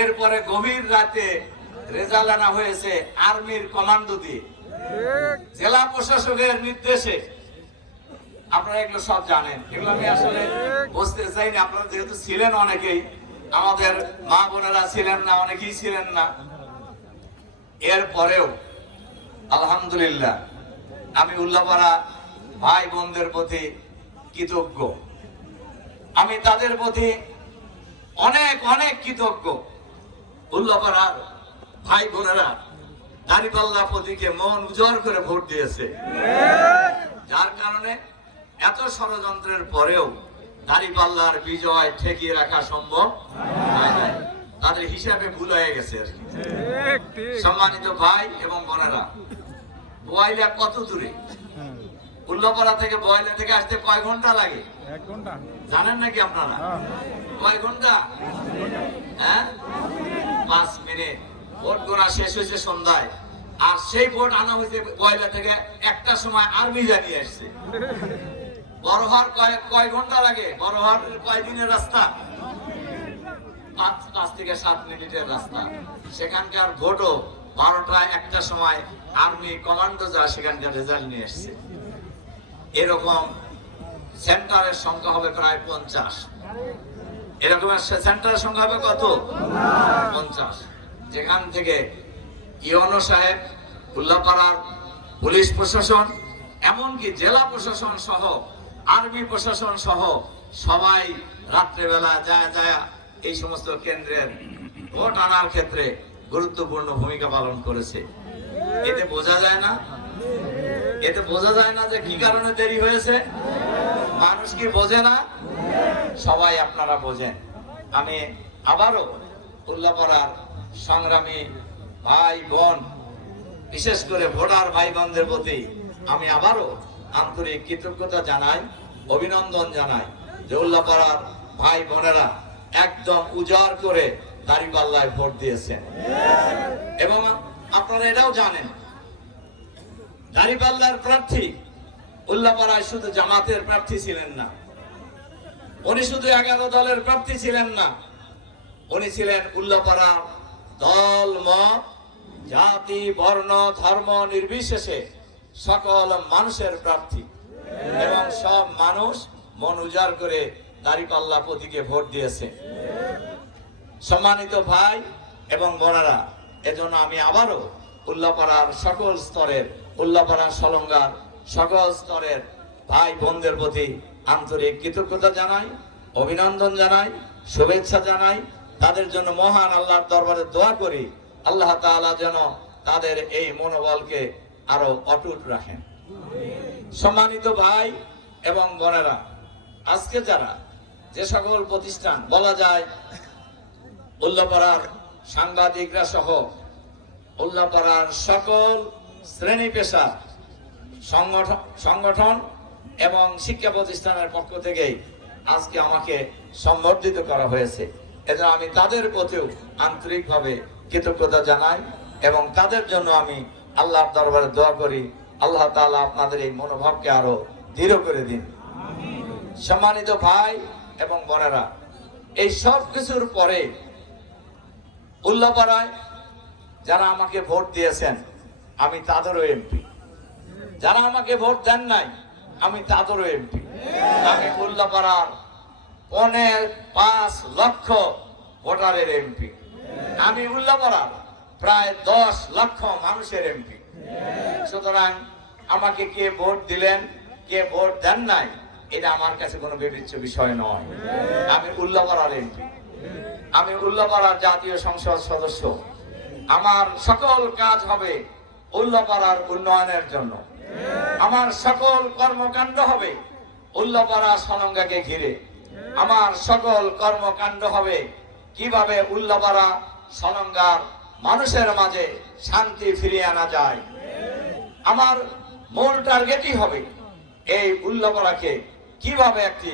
এরপরে গভীর রাতে রেজাল্ট আনা হয়েছে আর্মির কমান্ডো দিয়ে, জেলা প্রশাসকের নির্দেশে। আপনারা এগুলো সব জানেন, এগুলো আমি আসলে বুঝতে চাই না। আপনারা যেহেতু ছিলেন অনেকেই, আমাদের মা বোনেরা ছিলেন না, অনেকেই ছিলেন না। এরপরেও আলহামদুলিল্লাহ আমি উল্লাপাড়া ভাই বোনদের প্রতি কৃতজ্ঞ। আমি তাদের প্রতি অনেক অনেক কৃতজ্ঞ। উল্লাপাড়ার ভাই বোনেরা দাঁড়িপাল্লা প্রতীকে মন উজাড় করে ভোট দিয়েছে, যার কারণে এত ষড়যন্ত্রের পরেও দাঁড়িপাল্লার বিজয় ঠেকিয়ে রাখা সম্ভব হয় নাই। তাদের হিসাবে ভুল হয়ে গেছে আর কি। সম্মানিত ভাই এবং বোনেরা, বোয়াইলা কত দূরে? উল্লাপাড়া থেকে বোয়াইলা থেকে আসতে কয় ঘন্টা লাগে জানেন নাকি আপনারা? কয় ঘন্টা? হ্যাঁ, 5 মিনিট। ভোট গোনা শেষ হয়েছে সন্ধ্যায়, আর সেই ভোট আনা হয়েছে বোয়াইলা থেকে 1টার সময় আর্মি জানিয়ে আসছে। বড় হওয়ার কয় ঘন্টা লাগে? বড় হওয়ার কয় দিনের রাস্তা? 5 থেকে 7 মিনিটের রাস্তা। সেখানকার ভোটও 12টা 1টার সময় আর্মি কমান্ডো যা সেখানকার রেজাল্ট নিয়ে এসছে। এরকম সেন্টারের সংখ্যা হবে প্রায় 50। এরকম সেন্টারের সংখ্যা হবে কত? 50। যেখান থেকে ইওনো সাহেব, উল্লাপাড়ার পুলিশ প্রশাসন, এমনকি জেলা প্রশাসন সহ আর্মি প্রশাসন সহ সবাই রাত্রেবেলা যায় এই সমস্ত কেন্দ্রের ভোট আনার ক্ষেত্রে গুরুত্বপূর্ণ ভূমিকা পালন করেছে। এতে বোঝা যায় না, এতে বোঝা যায় না যে কি কারণে দেরি হয়েছে? মানুষ কি বোঝে না? সবাই আপনারা বোঝেন। আমি আবারও উল্লাপাড়ার সংগ্রামী ভাই বোন, বিশেষ করে ভোটার ভাই বোনদের প্রতি আমি আবারও আন্তরিক কৃতজ্ঞতা জানাই, অভিনন্দন জানাই যে উল্লাপাড়ার ভাই বোনেরা একদম উজাড় করে দাঁড়িপাল্লায় ভোট দিয়েছেন। এবং আপনারা এটাও জানেন, দাঁড়িপাল্লার প্রার্থী উল্লাপাড়ায় শুধু জামাতের প্রার্থী ছিলেন না, উনি শুধু 11 দলের প্রার্থী ছিলেন না, উনি ছিলেন উল্লাপাড়া দল মত জাতি বর্ণ ধর্ম নির্বিশেষে সকল মানুষের প্রার্থী। এবং সব মানুষ মন উজাড় করে দাঁড়িপাল্লা প্রতীকে ভোট দিয়েছে। সম্মানিত ভাই এবং বোনেরা, এজন্য আমি আবারও উল্লাপাড়ার সকল স্তরের, উল্লাপাড়া সলঙ্গার সকল স্তরের ভাই বোনদের প্রতি আন্তরিক কৃতজ্ঞতা জানাই, অভিনন্দন জানাই, শুভেচ্ছা জানাই। তাদের জন্য মহান আল্লাহর দরবারে দোয়া করি, আল্লাহ তাআলা যেন তাদের এই মনোবলকে আরো অটুট রাখেন। সম্মানিত ভাই এবং বোনেরা, আজকে যারা যে সকল প্রতিষ্ঠান বলা যায় উল্লাপাড়ার সাংবাদিকরা সহ উল্লাপাড়ার সকল শ্রেণী পেশা সংগঠন এবং শিক্ষা প্রতিষ্ঠানের পক্ষ থেকেই আজকে আমাকে সম্বর্ধিত করা হয়েছে, এজন্য আমি তাদের প্রতিও আন্তরিকভাবে কৃতজ্ঞতা জানাই এবং তাদের জন্য আমি আল্লাহর দরবারে দোয়া করি, আল্লাহ তাআলা আপনাদের এই মনোভাবকে আরো দৃঢ় করে দিন। সম্মানিত ভাই এবং বোনেরা, এই সব কিছুর পরে উল্লাপাড়ায় যারা আমাকে ভোট দিয়েছেন আমি তাদেরও এমপি, যারা আমাকে ভোট দেন নাই আমি তাদেরও এমপি। আমি উল্লাপাড়ার 5.5 লক্ষ ভোটারের এমপি, আমি উল্লাপাড়ার প্রায় 10 লক্ষ মানুষের এমপি। সুতরাং আমাকে কে ভোট দিলেন কে ভোট দেন নাই এটা আমার কাছে কোনো বিবেচ্য বিষয় নয়। আমি উল্লাপাড়ার এমপি, আমি উল্লাপাড়ার জাতীয় সংসদ সদস্য। আমার সকল কাজ হবে উল্লাপাড়ার উন্নয়নের জন্য, আমার সকল কর্মকাণ্ড হবে উল্লাপাড়া সলঙ্গাকে ঘিরে, আমার সকল কর্মকাণ্ড হবে কিভাবে উল্লাপাড়া সলঙ্গার মানুষের মাঝে শান্তি ফিরিয়ে আনা যায়। আমার মূল টার্গেটই হবে এই উল্লাপাড়াকে কিভাবে একটি